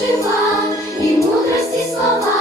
вишиван і мудрості слова.